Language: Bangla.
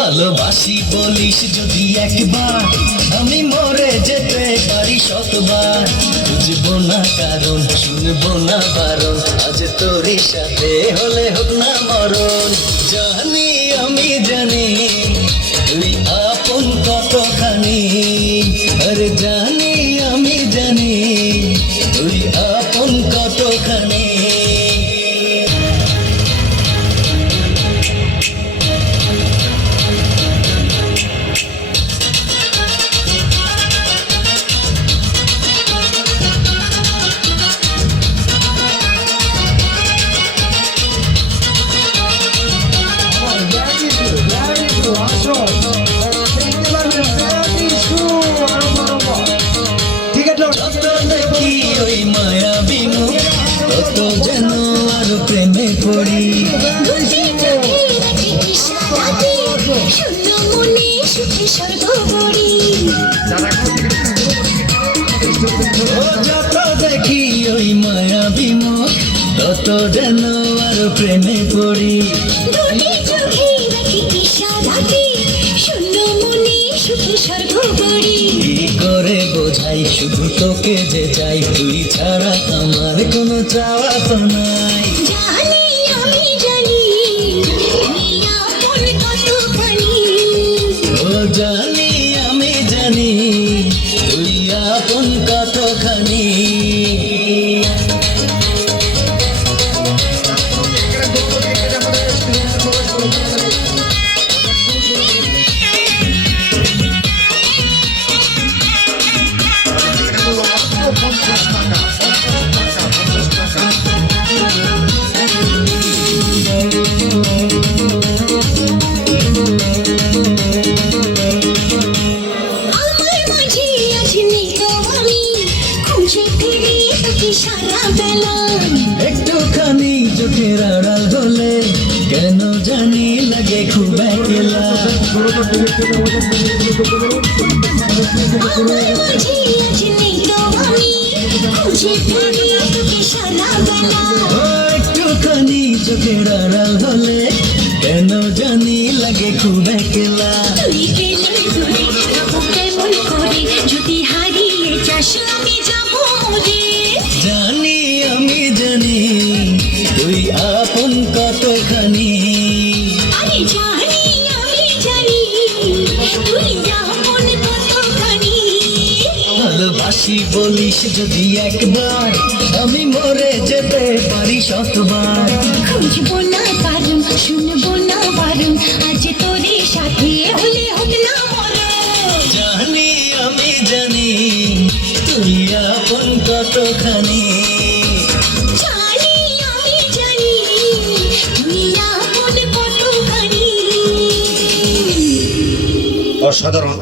ভালোবাসি বলিস যদি একবার, আমি মরে যেতে পারি শতবার। বুঝবো না কারণ, শুনবো না বারণ, আজ তোরই সাথে হলে হোক না মরণ। জানি আমি জানি তুই আপন কতখানি, আরে জানি আমি জানি তুই আপন কতখানি। দেখি ওই মায়াবী মুখ, তত যেন আরো প্রেমে পড়ি। যত দেখি ওই মায়াবী মুখ, তত যেন আরো প্রেমে পড়ি। কি করে বোঝাই শুধু তোকে যে চাই, তুই ছাড়া আমার কোনো চাওয়া তো নাই। জানি আমি জানি ও জানি আমি জানি তুই আপন কতখানি। একটুখানি চোখের আড়াল হলে কেন জানি লাগে খুব একলা। একটুখানি চোখের আড়াল হলে কেন জানি লাগে খুব একলা। যদি হারিয়ে যাস আমি যাবো রে। জানি আমি জানি তুই আপন কতখানি। আমি জানি তুই আপন কতখানি। ভালোবাসি বলিস যদি একবার, আমি মরে যেতে পারি শতবার। খুঁজবো না কারণ, শুনবো না বারণ, আজ তোরই সাথে হলে হোক না মরণ। জানি আমি জানি তুই আপন কতখানি। জানি আমি জানি তুই আপন কতখানি। অসাধারণ।